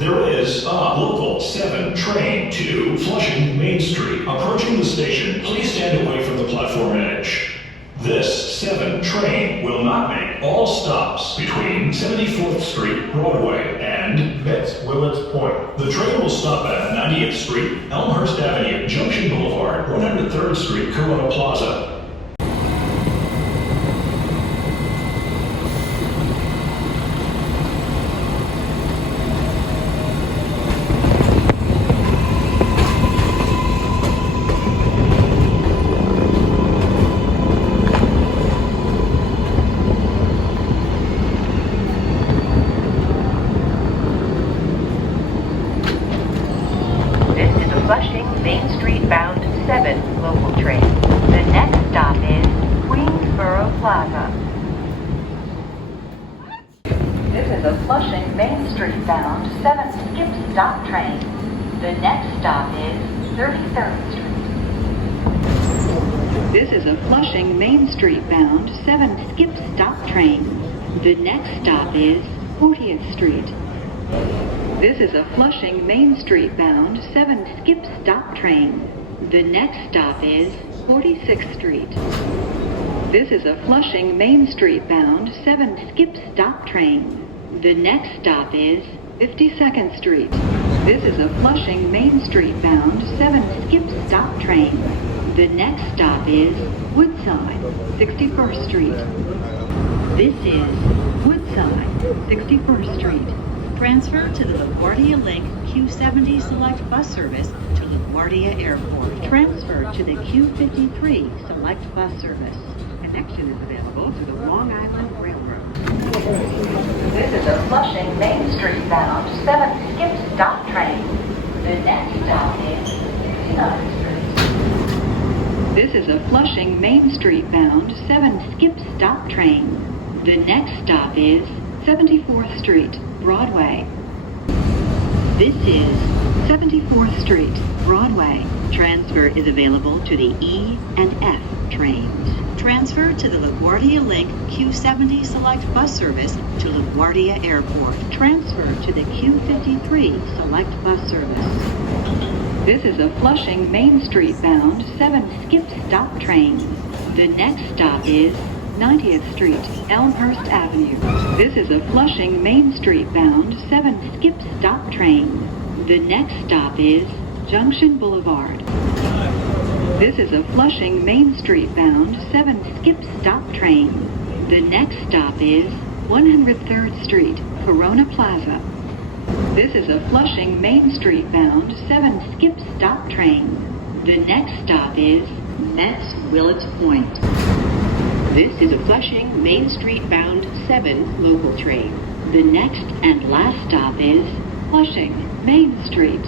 There is a local 7 train to Flushing Main Street. Approaching the station, please stand away from the platform edge. This 7 train will not make all stops between 74th Street, Broadway, and Betts Willets Point. The train will stop at 90th Street, Elmhurst Avenue, Junction Boulevard, 103rd Street, Corona Plaza. Flushing Main Street bound 7 local train. The next stop is Queensboro Plaza. This is a Flushing Main Street bound 7 skip stop train. The next stop is 33rd Street. This is a Flushing Main Street bound 7 skip stop train. The next stop is 40th Street. This is a Flushing Main Street bound 7 skip stop train. The next stop is 46th Street. This is a Flushing Main Street bound 7 skip stop train. The next stop is 52nd Street. This is a Flushing Main Street bound 7 skip stop train. The next stop is Woodside, 61st Street. This is Woodside, 61st Street. Transfer to the LaGuardia Link Q70 Select Bus Service to LaGuardia Airport. Transfer to the Q53 Select Bus Service. Connection is available to the Long Island Railroad. This is a Flushing Main Street bound 7 skip stop train. The next stop is 69th Street. This is a Flushing Main Street bound 7 skip stop train. The next stop is 74th Street, Broadway. This is 74th Street, Broadway. Transfer is available to the E and F trains. Transfer to the LaGuardia Link Q70 Select Bus Service to LaGuardia Airport. Transfer to the Q53 Select Bus Service. This is a Flushing Main Street bound 7 skip stop train. The next stop is 90th Street, Elmhurst Avenue. This is a Flushing Main Street bound 7 skip stop train. The next stop is Junction Boulevard. This is a Flushing Main Street bound 7 skip stop train. The next stop is 103rd Street, Corona Plaza. This is a Flushing Main Street bound 7 skip stop train. The next stop is Betts Willets Point. This is a Flushing Main Street bound 7 local train. The next and last stop is Flushing Main Street.